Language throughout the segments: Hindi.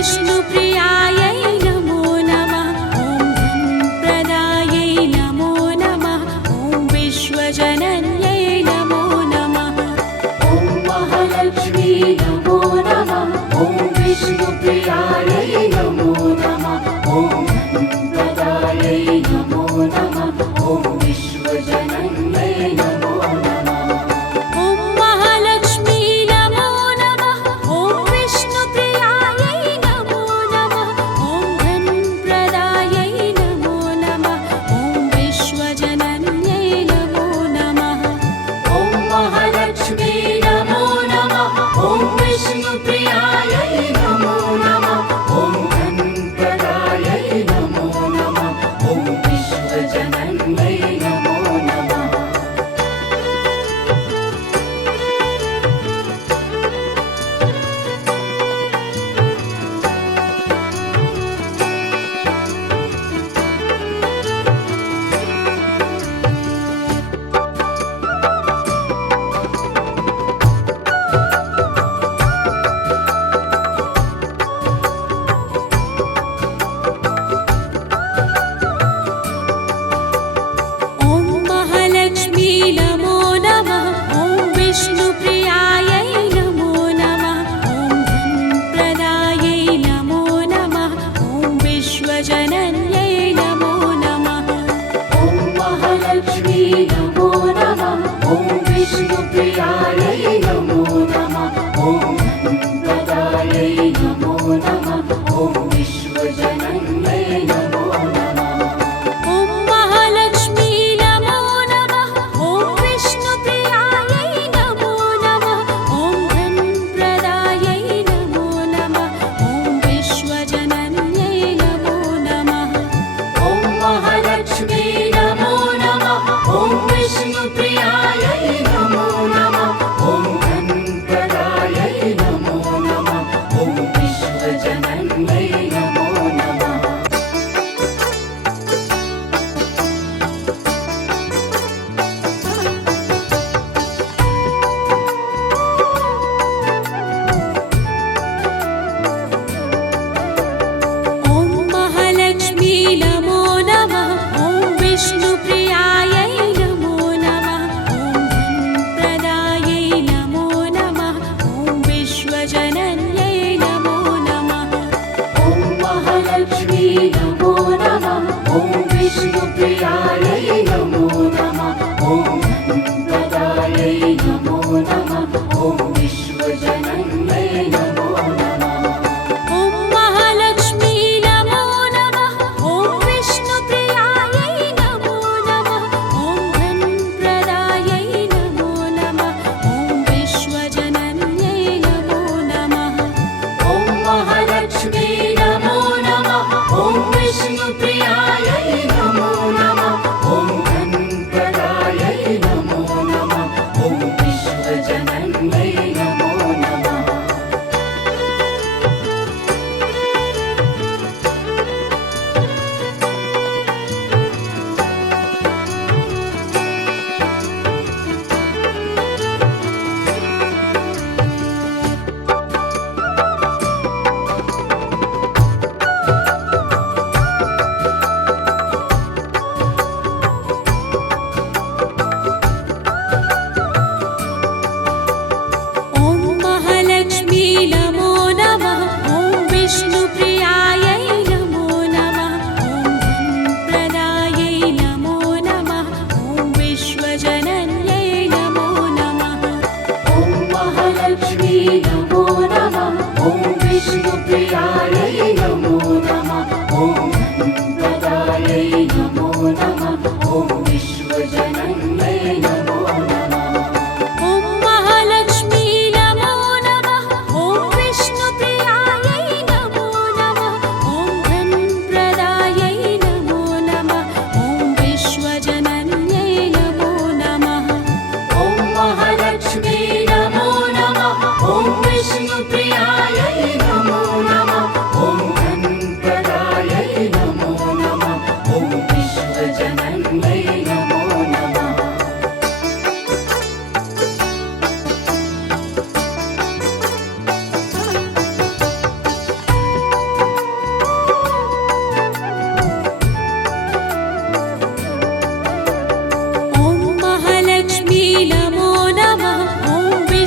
विष्णुप्रियायै नमो नमः। ॐ धनप्रदायै नमो नमः। ॐ विश्वजनन्यै नमो नमः। ॐ महालक्ष्मी नमो नमः। ॐ विष्णुप्रियायै नमो नमः। ॐ धनप्रदायै नमो नमः। ॐ विश्वजनन्यै नमो नमः। ॐ महालक्ष्मी नमो नमः। ॐ विष्णुप्रियायै नमो नमः। ॐ धनप्रदायै नमो नमः। ॐ विश्वजनन्यै नमो नमः। ॐ महालक्ष्मी नमो नमः। ॐ विष्णुप्रियायै नमो नमः। ॐ धनप्रदायै नमो नमः। ॐ विश्वजनन्यै नमो नमः।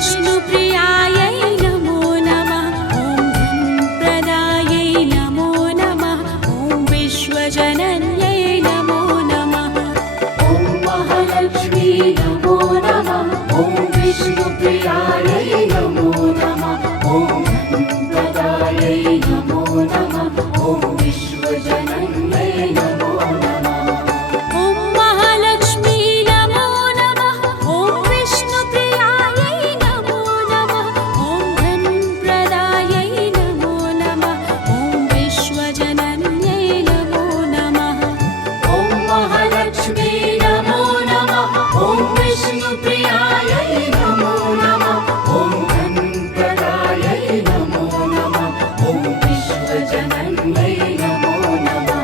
विष्णुप्रियायै नमो नमः ॐ धनप्रदायै नमो नमः ॐ विश्वजनन्यै नमो नमः ॐ महालक्ष्मी नमो नमः ॐ विष्णुप्रियायै नमो नमः ॐ धनप्रदायै नमो नमः ॐ विश्वजनन्यै नमो नमः ॐ महालक्ष्मी नमो नमः ॐ विष्णुप्रियायै नमो नमः ॐ धनप्रदायै नमो नमः ॐ विश्वजनन्यै नमो नमः ॐ महालक्ष्मी नमो नमः ॐ विष्णुप्रियायै नमो नमः ॐ धनप्रदायै नमो नमः ॐ विश्वजनन्यै नमो नमः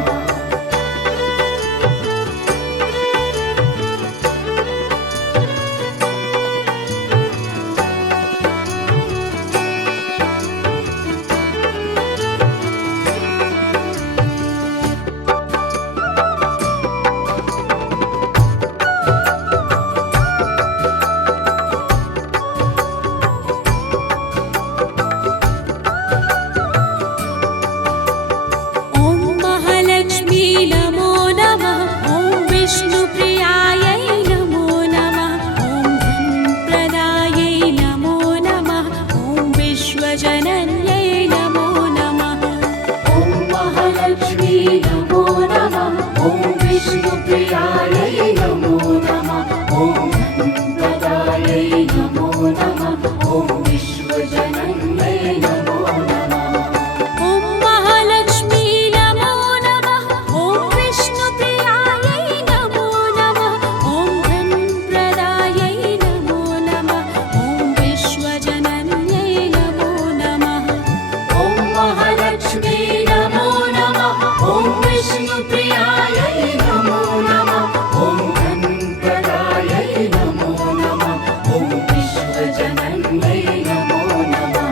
ॐ महालक्ष्मी नमो नमः ॐ विष्णुप्रियायै नमो नमः ॐ धनप्रदायै नमो नमः ॐ विश्वजनन्यै नमो नमः ॐ महालक्ष्मी नमो नमः ॐ विष्णुप्रियायै नमो नमः ॐ धनप्रदायै नमो नमः ॐ विश्वजनन्यै नमो नमः ॐ महालक्ष्मी नमो नमः ॐ विष्णुप्रियायै नमो नमः ॐ धनप्रदायै नमो नमः ॐ विश्वजनन्यै नमो नमः ॐ महालक्ष्मी नमो नमः ॐ विष्णुप्रियायै नमो नमः ॐ धनप्रदायै नमो नमः ॐ विश्वजनन्यै नमो नमः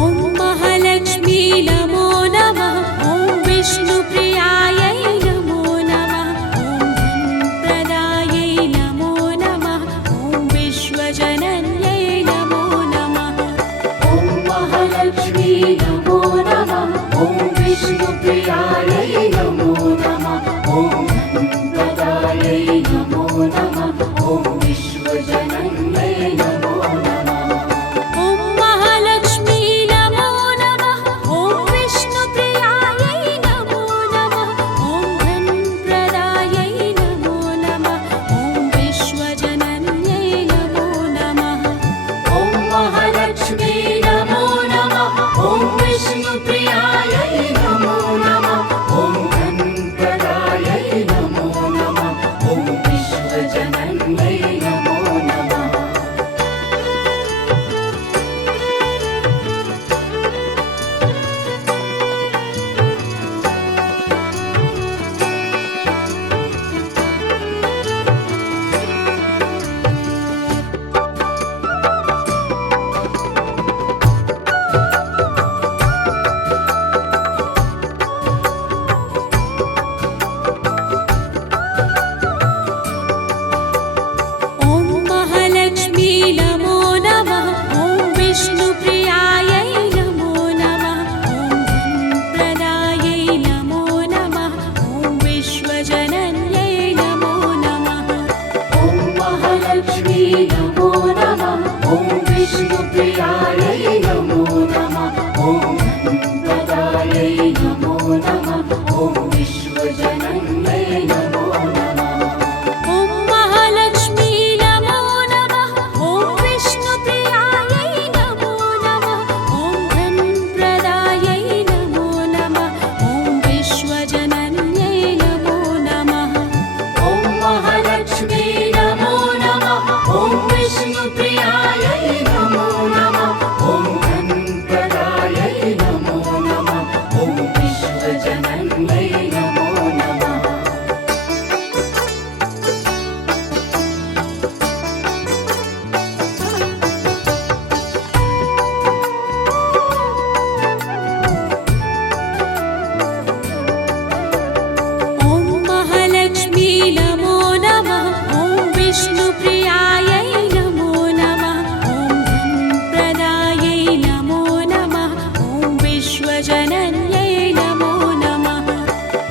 ॐ महालक्ष्मी नमो नमः ॐ विष्णुप्रियायै नमो नमः ॐ धनप्रदायै नमो नमः ॐ विश्वजनन्यै नमो नमः ॐ महालक्ष्मी नमो नमः ॐ विष्णुप्रियायै नमो नमः ॐ धनप्रदायै नमो नमः ॐ विश्वजनन्यै नमो नमः ॐ महालक्ष्मी नमो नमः ॐ विष्णुप्रियायै नमो नमः ॐ धनप्रदायै नमो नमः ॐ विश्वजनन्यै नमो नमः ॐ महालक्ष्मी नमो नमः ॐ विष्णुप्रियायै नमो नमः ॐ धनप्रदायै नमो नमः ॐ विश्वजनन्यै नमो नमः ॐ महालक्ष्मी नमो नमः ॐ विष्णुप्रियायै नमो नमः ॐ धनप्रदायै नमो नमः ॐ विश्वजनन्यै नमो नमः ॐ महालक्ष्मी नमो नमः ॐ विष्णुप्रियायै नमो नमः ॐ धनप्रदायै नमो नमः ॐ विश्वजनन्यै नमो नमः ॐ महालक्ष्मी नमो नमः ॐ विष्णुप्रियायै नमो नमः ॐ धनप्रदायै नमो नमः ॐ विश्वजनन्यै नमो नमः ॐ महालक्ष्मी नमो नमः ॐ विष्णु विष्णुप्रियायै नमो नमः ॐ धनप्रदायै नमो नमः ॐ विश्वजनन्यै नमो नमः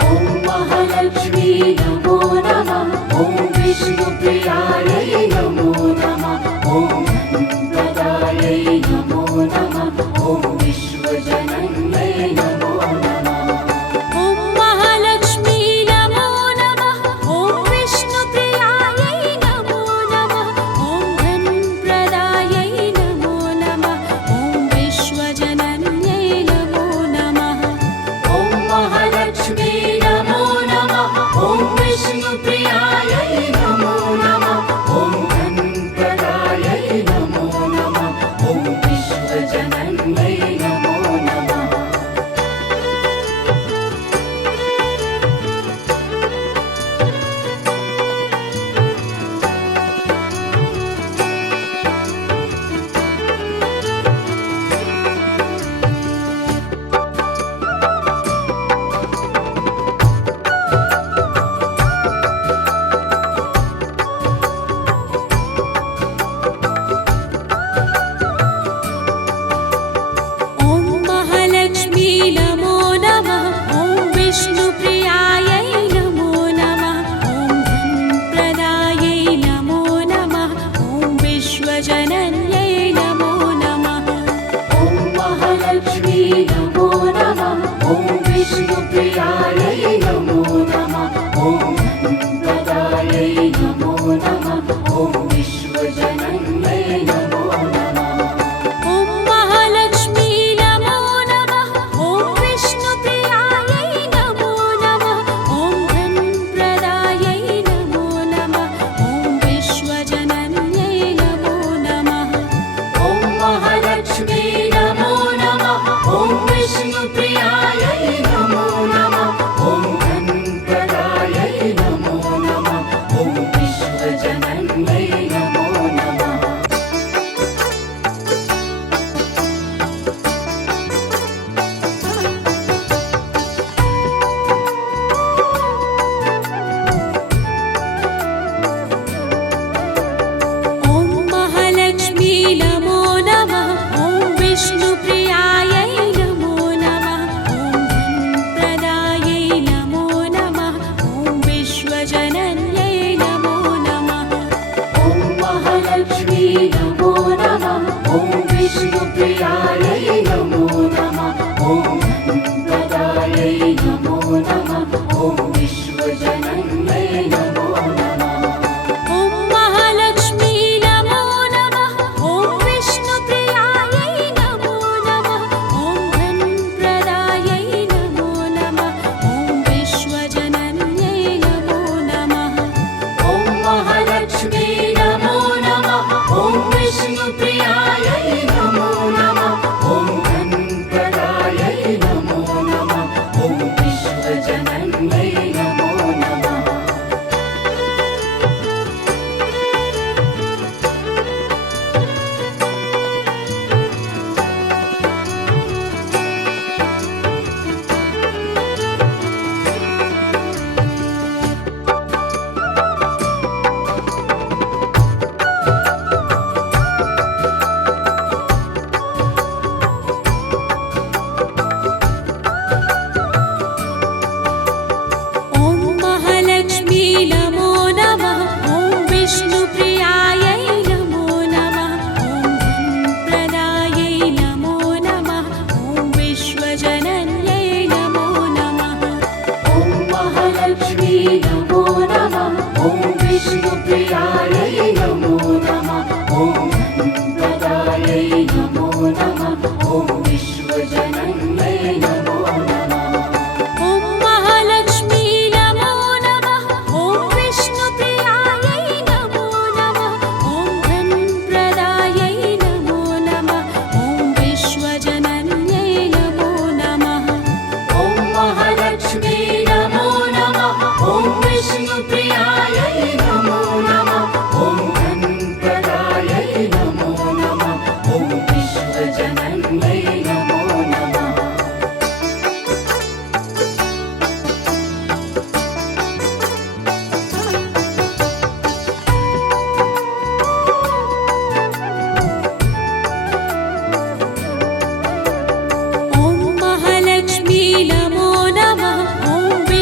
ॐ महालक्ष्मी नमो नमः ॐ विष्णुप्रियायै नमो नमः ॐ धनप्रदायै नमो नमः ॐ विश्वजनन्यै नमो नमः ॐ महालक्ष्मी नमो नमः ॐ विष्णुप्रियायै नमो नमः ॐ धनप्रदायै नमो नमः ॐ विश्वजनन्यै नमो नमः ॐ महालक्ष्मी नमो नमः ॐ विष्णुप्रियायै नमो नमः ॐ धनप्रदायै नमो नमः ॐ विश्वजनन्यै नमो नमः ॐ महालक्ष्मी नमो नमः ॐ विष्णुप्रियायै नमो नमः ॐ धनप्रदायै नमो नमः ॐ विश्वजनन्यै नमो नमः ॐ महालक्ष्मी नमो नमः ॐ विष्णुप्रियायै नमो नमः ॐ धनप्रदायै नमो नमः ॐ विश्वजनन्यै नमो नमः ॐ महालक्ष्मी नमो नमः ॐ विष्णुप्रियायै नमो नमः ॐ धनप्रदायै नमो नमः ॐ विश्वजनन्यै नमो नमः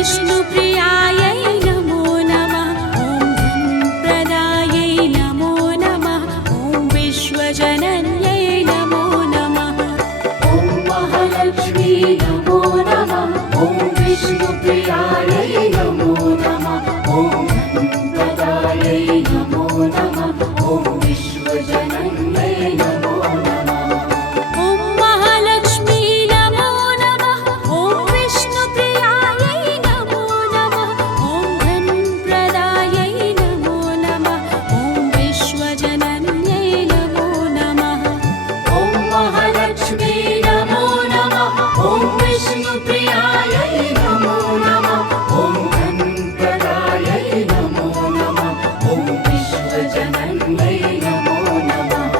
विष्णुप्रियायै नमो नमः ॐ धनप्रदायै नमो नमः ॐ विश्वजनन्यै नमो नमः ॐ महालक्ष्मी नमो नमः ॐ विष्णुप्रियायै नमो नमः ॐ धनप्रदायै नमो नमः ॐ विश्वजनन्यै नमो नमः ॐ महालक्ष्मी नमो नमः ॐ विष्णुप्रियायै नमो नमः ॐ धनप्रदायै नमो नमः ॐ विश्वजनन्यै नमो नमः ॐ महालक्ष्मी नमो नमः ॐ विष्णुप्रियायै नमो नमः ॐ धनप्रदायै नमो नमः ॐ विश्वजनन्यै नमो नमः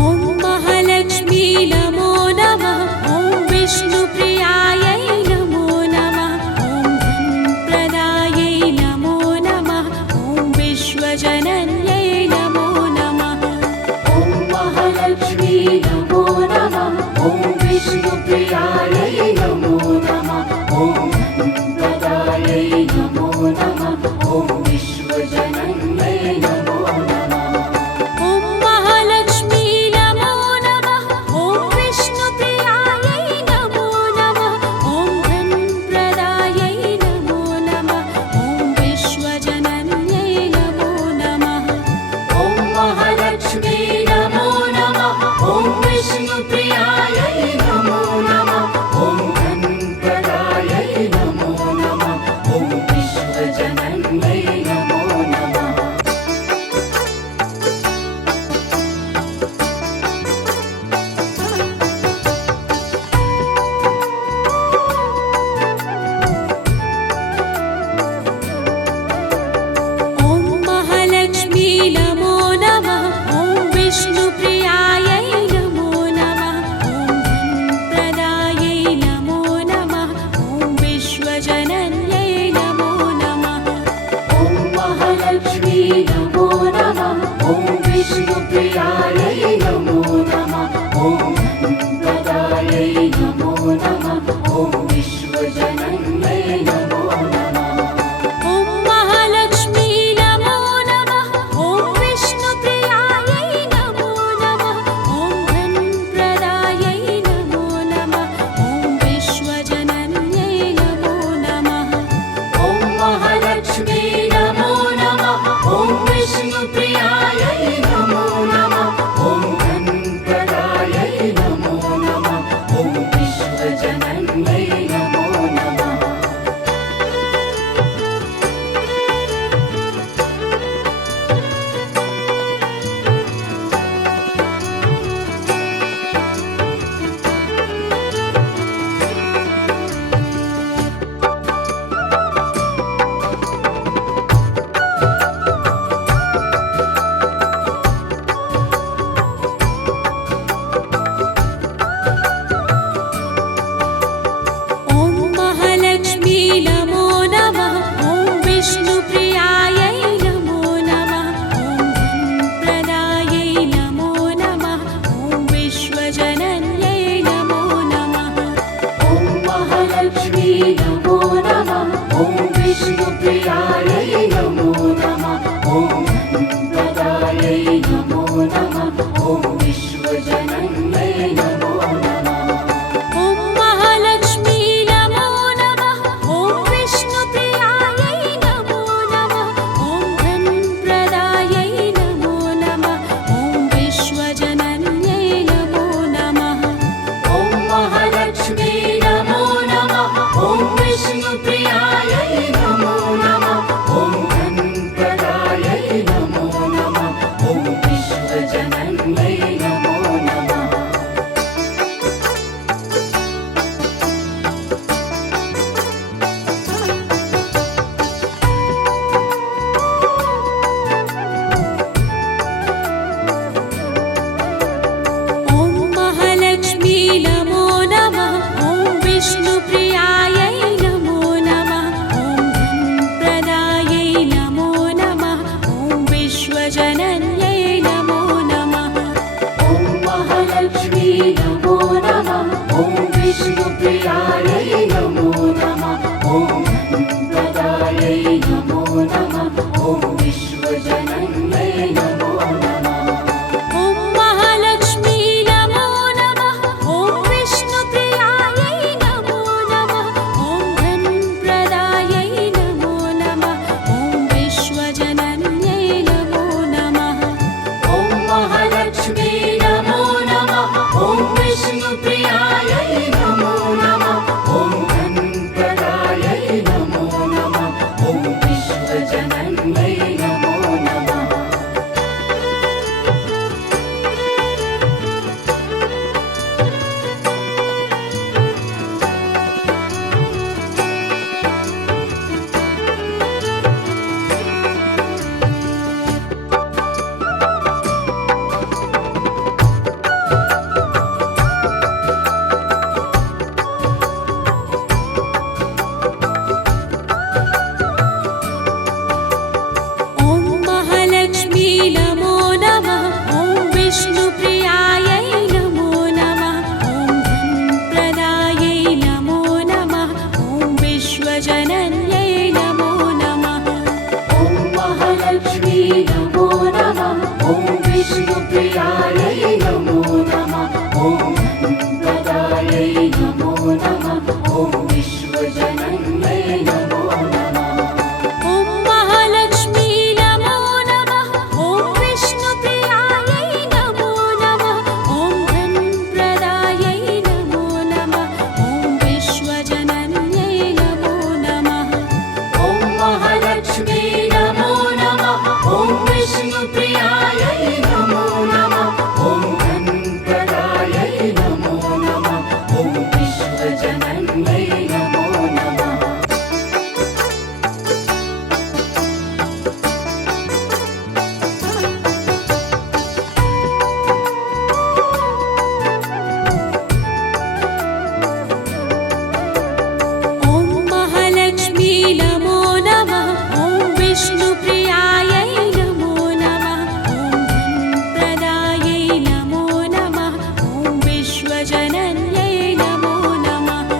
ॐ महालक्ष्मी नमो नमः ॐ विष्णुप्रियायै नमो नमः ॐ धनप्रदायै नमो नमः ॐ विश्वजनन्यै नमो नमः ॐ महालक्ष्मी नमो नमः ॐ विष्णुप्रियायै नमो नमः ॐ धनप्रदायै नमो नमः ॐ विश्वजनन्यै नमो नमः ॐ महालक्ष्मी नमो नमः ॐ विष्णुप्रियायै नमो नमः ॐ धनप्रदायै नमो नमः ॐ विश्वजनन्यै नमो नमः ॐ महालक्ष्मी नमो नमः ॐ विष्णुप्रियायै नमो नमः ॐ धनप्रदायै नमो नमः ॐ विश्वजनन्यै नमो नमः ॐ महालक्ष्मी नमो नमः ॐ विष्णुप्रियायै नमो नमः ॐ धनप्रदायै नमो नमः ॐ विश्वजनन्यै नमो नमः ॐ महालक्ष्मी नमो नमः ॐ विष्णुप्रियायै नमो नमः ॐ धनप्रदायै नमो नमः ॐ विश्वजनन्यै नमो नमः ॐ महालक्ष्मी नमो नमः ॐ विष्णुप्रियायै नमो नमः ॐ धनप्रदायै नमो नमः ॐ विश्वजनन्यै नमो नमः ॐ महालक्ष्मी नमो नमः ॐ विष्णुप्रियायै नमो नमः ॐ धनप्रदायै नमो नमः ॐ विश्वजनन्यै नमो नमः ॐ महालक्ष्मी नमो नमः ॐ विष्णुप्रियायै नमो नमः ॐ धनप्रदायै नमो नमः ॐ विश्वजनन्यै नमो नमः ॐ महालक्ष्मी नमो नमः ॐ विष्णुप्रियायै नमो नमः ॐ धनप्रदायै नमो नमः ॐ विश्वजनन्यै नमो नमः ॐ महालक्ष्मी नमो नमः ॐ विष्णुप्रियायै नमो नमः ॐ धनप्रदायै नमो नमः ॐ विश्वजनन्यै नमो नमः ॐ महालक्ष्मी नमो नमः ॐ विष्णुप्रियायै नमो नमः ॐ धनप्रदायै नमो नमः ॐ विश्वजनन्यै नमो नमः विष्णुप्रियायै नमो नमः ॐ धनप्रदायै नमो नमः ॐ विश्वजनन्यै नमो नमः ॐ महालक्ष्मी नमो नमः ॐ विष्णुप्रियायै नमो नमः ॐ धनप्रदायै नमो नमः ॐ विश्वजनन्यै नमो नमः ॐ महालक्ष्मी नमो नमः ॐ विष्णुप्रियायै नमो नमः ॐ धनप्रदायै नमो नमः ॐ विश्वजनन्यै नमो नमः ॐ महालक्ष्मी नमो नमः ॐ विष्णुप्रियायै नमो नमः ॐ धनप्रदायै नमो नमः ॐ विश्वजनन्यै नमो नमः ॐ महालक्ष्मी नमो नमः ॐ विष्णुप्रियायै नमो नमः ॐ धनप्रदायै नमो नमः ॐ विश्वजनन्यै नमो नमः ॐ महालक्ष्मी नमो नमः ॐ विष्णुप्रियायै नमो नमः ॐ धनप्रदायै नमो नमः ॐ विश्वजनन्यै नमो नमः ॐ महालक्ष्मी नमो नमः ॐ विष्णुप्रियायै नमो नमः ॐ धनप्रदायै नमो नमः ॐ विश्वजनन्यै नमो नमः ॐ महालक्ष्मी नमो नमः ॐ विष्णुप्रियायै नमो नमः ॐ धनप्रदायै नमो नमः ॐ विश्वजनन्यै नमो नमः ॐ महालक्ष्मी नमो नमः ॐ विष्णुप्रियायै नमो नमः ॐ धनप्रदायै नमो नमः ॐ विश्वजनन्यै नमो नमः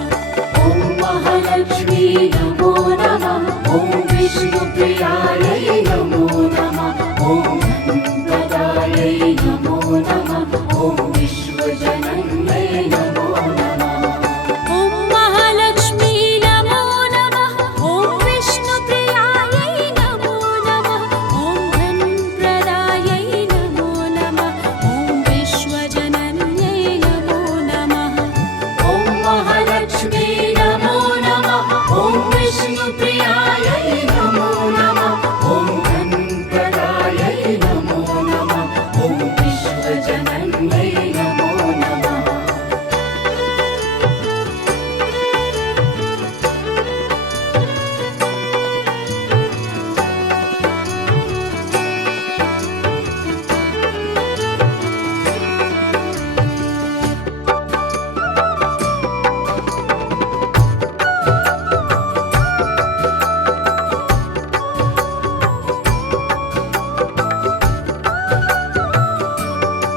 ॐ महालक्ष्मी नमो नमः ॐ विष्णुप्रियायै नमो नमः ॐ धनप्रदायै नमो नमः ॐ विश्वजनन्यै नमो नमः ॐ महालक्ष्मी नमो नमः ॐ विष्णुप्रियायै नमो नमः ॐ धनप्रदायै नमो नमः ॐ विश्वजनन्यै नमो नमः ॐ महालक्ष्मी नमो नमः ॐ विष्णुप्रियायै नमो नमः ॐ धनप्रदायै नमो नमः ॐ विश्वजनन्यै नमो नमः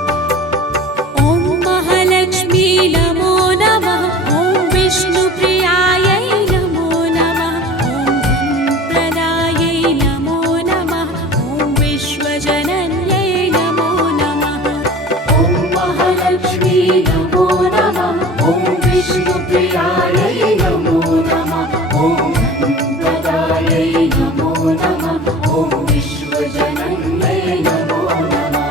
ॐ महालक्ष्मी नमो नमः ॐ विष्णुप्रियायै नमो नमः ॐ धनप्रदायै नमो नमः ॐ विश्वजनन्यै नमो नमः ॐ महालक्ष्मी नमो नमः ॐ विष्णुप्रियायै नमो नमः ॐ धनप्रदायै नमो नमः ॐ विश्वजनन्यै नमो नमः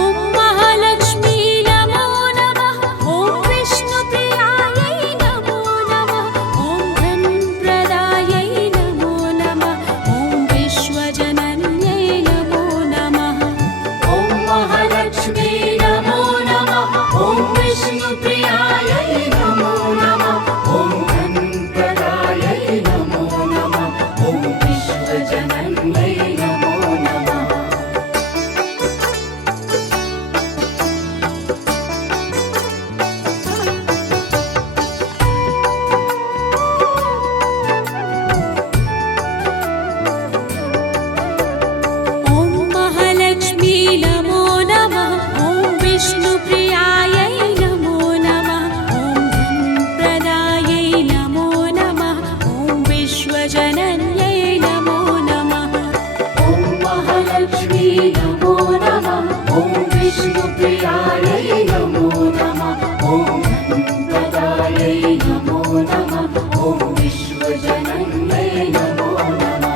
ॐ महालक्ष्मी नमो नमः ॐ विष्णुप्रियायै नमो नमः ॐ धनप्रदायै नमो नमः ॐ विश्वजनन्यै नमो नमः ॐ महालक्ष्मी नमो नमः ॐ विष्णु विष्णुप्रियायै नमो नमः ॐ धनप्रदायै नमो नमः ॐ विश्वजनन्यै नमो नमः ॐ महालक्ष्मी नमो नमः ॐ विष्णुप्रियायै नमो नमः ॐ धनप्रदायै नमो नमः ॐ विश्वजनन्यै नमो नमः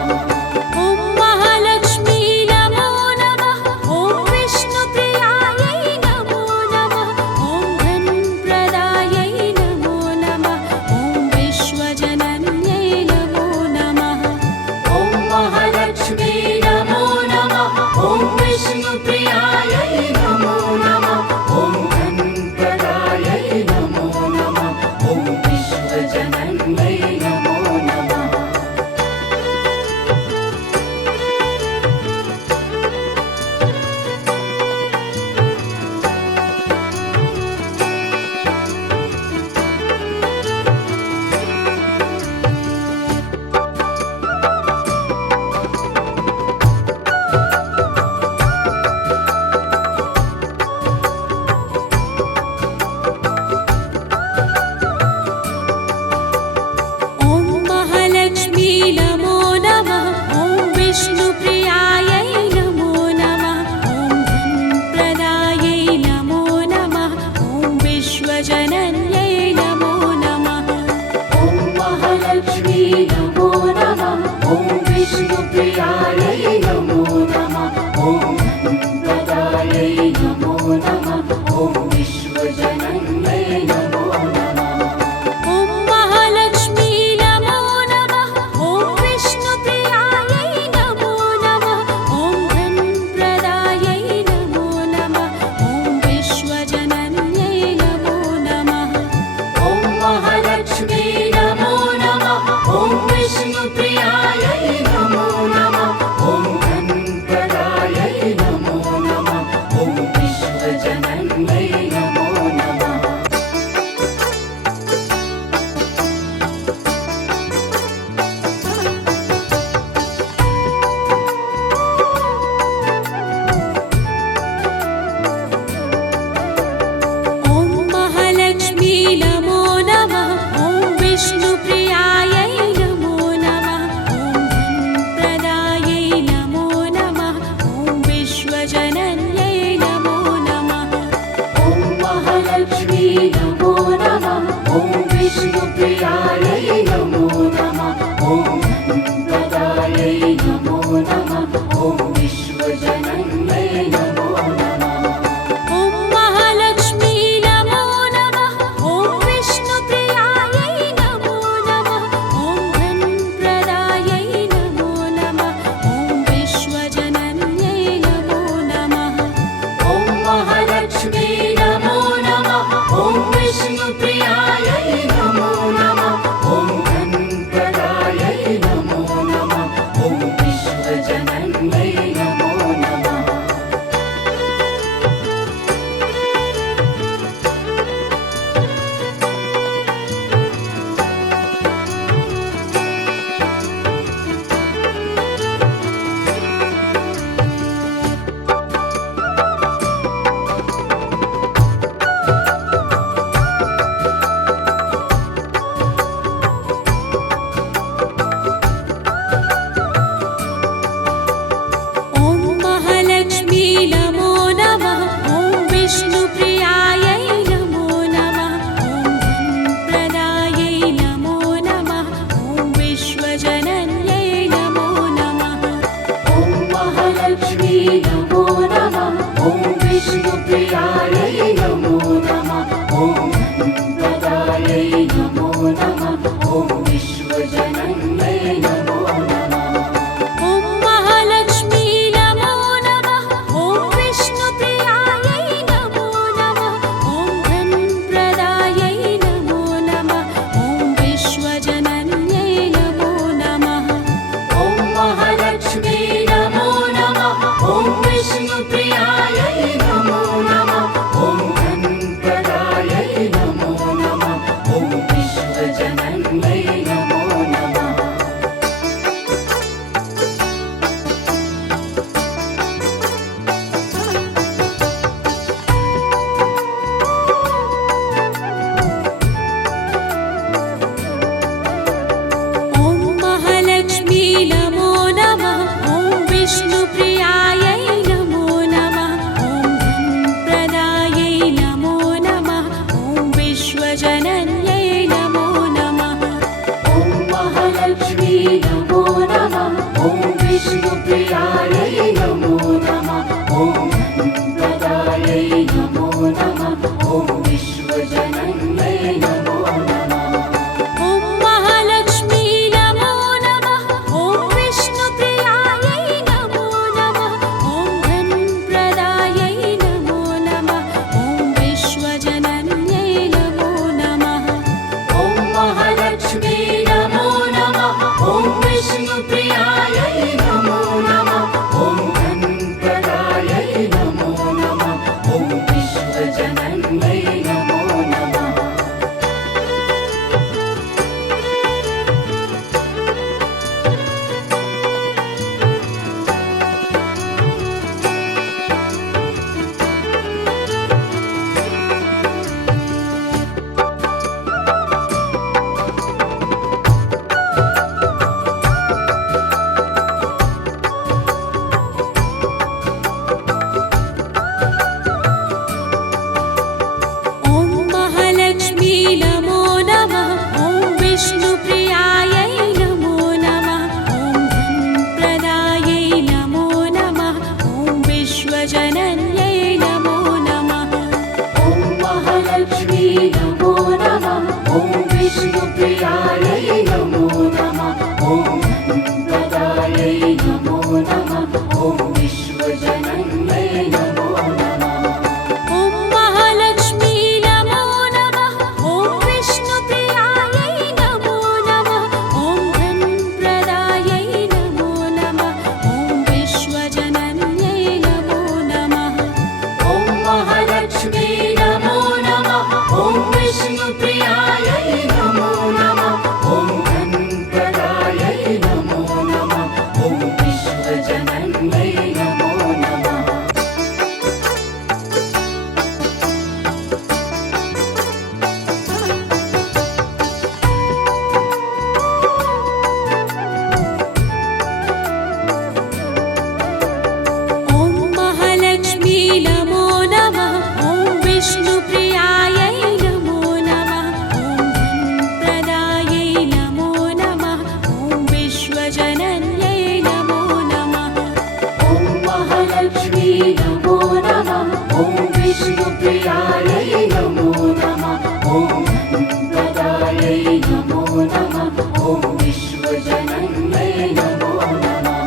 ॐ महालक्ष्मी नमो नमः ॐ विष्णुप्रियायै नमो नमः ॐ धनप्रदायै नमो नमः ॐ विश्वजनन्यै नमो नमः ॐ महालक्ष्मी नमो नमः ॐ विष्णुप्रियायै नमो नमः ॐ धनप्रदायै नमो नमः ॐ विश्वजनन्यै नमो नमः ॐ महालक्ष्मी नमो नमः ॐ विष्णुप्रियायै नमो नमः ॐ धनप्रदायै नमो नमः ॐ विश्वजनन्यै नमो नमः ॐ महालक्ष्मी नमो नमः ॐ विष्णुप्रियायै नमो नमः ॐ धनप्रदायै नमो नमः ॐ विश्वजनन्यै नमो नमः ॐ महालक्ष्मी नमो नमः ॐ विष्णुप्रियायै नमो नमः ॐ धनप्रदायै नमो नमः ॐ विश्वजनन्यै नमो नमः ॐ महालक्ष्मी नमो नमः ॐ विष्णुप्रियायै नमो नमः ॐ धनप्रदायै नमो नमः ॐ विश्वजनन्यै नमो नमः ॐ महालक्ष्मी नमो नमः ॐ विष्णुप्रियायै नमो नमः ॐ धनप्रदायै नमो नमः ॐ विश्वजनन्यै नमो नमः ॐ महालक्ष्मी नमो नमः ॐ विष्णुप्रियायै नमो नमः ॐ धनप्रदायै नमो नमः ॐ विश्वजनन्यै नमो नमः ॐ महालक्ष्मी नमो नमः ॐ विष्णुप्रियायै नमो नमः ॐ धनप्रदायै नमो नमः ॐ विश्वजनन्यै नमो नमः ॐ महालक्ष्मी नमो नमः ॐ विष्णुप्रियायै नमो नमः ॐ धनप्रदायै नमो नमः ॐ विश्वजनन्यै नमो नमः ॐ महालक्ष्मी नमो नमः ॐ विष्णुप्रियायै नमो नमः ॐ धनप्रदायै नमो नमः ॐ विश्वजनन्यै नमो नमः ॐ महालक्ष्मी नमो नमः ॐ विष्णुप्रियायै नमो नमः ॐ धनप्रदायै नमो नमः ॐ विश्वजनन्यै नमो नमः ॐ महालक्ष्मी नमो नमः ॐ विष्णुप्रियायै नमो नमः विष्णुप्रियायै नमो नमः ॐ धनप्रदायै नमो नमः ॐ विश्वजनन्यै नमो नमः ॐ महालक्ष्मी नमो नमः ॐ विष्णुप्रियायै नमो नमः ॐ धनप्रदायै नमो नमः ॐ विश्वजनन्यै नमो नमः ॐ महालक्ष्मी नमो नमः ॐ विष्णुप्रियायै नमो नमः ॐ धनप्रदायै नमो नमः ॐ विश्वजनन्यै नमो नमः ॐ महालक्ष्मी नमो नमः ॐ विष्णुप्रियायै नमो नमः ॐ धनप्रदायै नमो नमः ॐ विश्वजनन्यै नमो नमः ॐ महालक्ष्मी नमो नमः ॐ विष्णुप्रियायै नमो नमः ॐ धनप्रदायै नमो नमः ॐ विश्वजनन्यै नमो नमः ॐ महालक्ष्मी नमो नमः ॐ विष्णुप्रियायै नमो नमः ॐ धनप्रदायै नमो नमः ॐ विश्वजनन्यै नमो नमः ॐ महालक्ष्मी नमो नमः ॐ विष्णुप्रियायै नमो नमः ॐ धनप्रदायै नमो नमः ॐ विश्वजनन्यै नमो नमः ॐ महालक्ष्मी नमो नमः ॐ विष्णुप्रियायै नमो नमः ॐ धनप्रदायै नमो नमः ॐ विश्वजनन्यै नमो नमः ॐ महालक्ष्मी नमो नमः ॐ विष्णुप्रियायै नमो नमः ॐ धनप्रदायै नमो नमः ॐ विश्वजनन्यै नमो नमः ॐ महालक्ष्मी नमो नमः ॐ विष्णुप्रियायै नमो नमः ॐ धनप्रदायै नमो नमः ॐ विश्वजनन्यै नमो नमः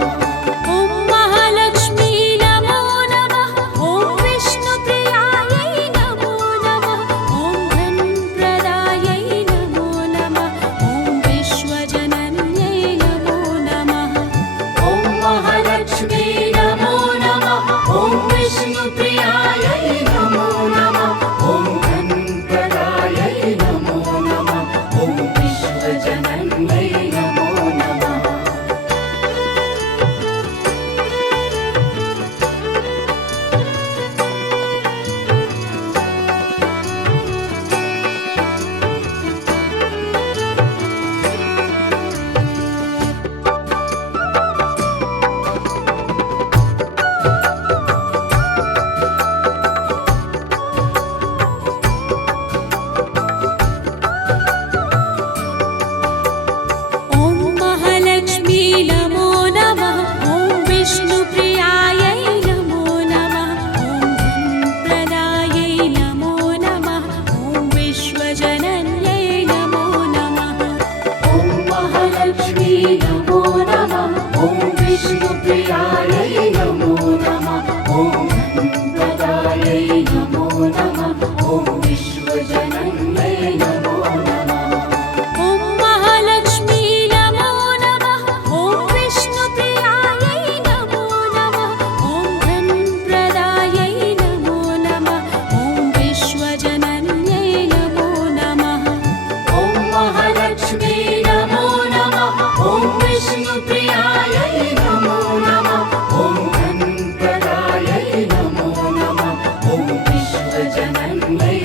ॐ महालक्ष्मी नमो नमः ॐ विष्णुप्रियायै नमो नमः ॐ धनप्रदायै नमो नमः ॐ विश्वजनन्यै नमो नमः ॐ महालक्ष्मी नमो नमः ॐ विष्णुप्रियायै नमो नमः ॐ धनप्रदायै नमो नमः ॐ विश्वजनन्यै नमो नमः ॐ महालक्ष्मी नमो नमः ॐ विष्णुप्रियायै नमो नमः ॐ धनप्रदायै नमो नमः ॐ विश्वजनन्यै नमो नमः ॐ महालक्ष्मी नमो नमः ॐ विष्णुप्रियायै नमो नमः ॐ धनप्रदायै नमो नमः ॐ विश्वजनन्यै नमो नमः ॐ महालक्ष्मी नमो नमः ॐ विष्णुप्रियायै नमो नमः ॐ धनप्रदायै नमो नमः ॐ विश्वजनन्यै नमो नमः ॐ महालक्ष्मी नमो नमः ॐ विष्णुप्रियायै नमो नमः ॐ धनप्रदायै नमो नमः ॐ विश्वजनन्यै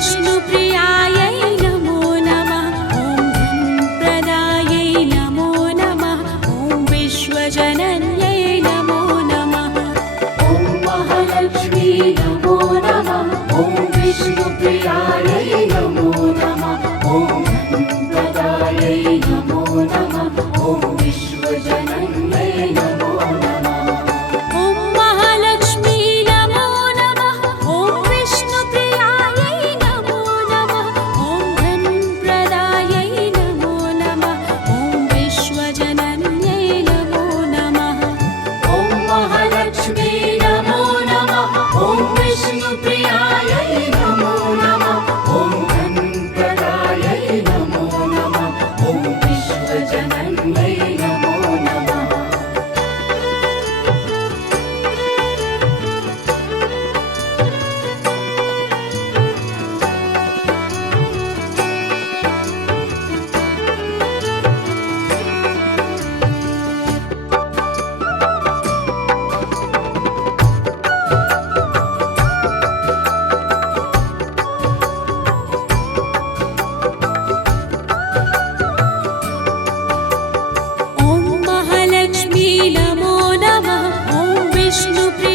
विष्णुप्रियायै नमो नमः ॐ धनप्रदायै नमो नमः ॐ विश्वजनन्यै नमो नमः ॐ महालक्ष्मी नमो नमः ॐ विष्णुप्रियायै नमो नमः ॐ धनप्रदायै नमो नमः ॐ विश्वजनन्यै नमो नमः ॐ महालक्ष्मी नमो नमः ॐ विष्णुप्रियायै नमो नमः ॐ धनप्रदायै नमो नमः ॐ विश्वजनन्यै नमो नमः ॐ महालक्ष्मी नमो नमः ॐ विष्णुप्रियायै नमो नमः ॐ धनप्रदायै नमो नमः ॐ विश्वजनन्यै नमो नमः ॐ महालक्ष्मी नमो नमः ॐ विष्णुप्रियायै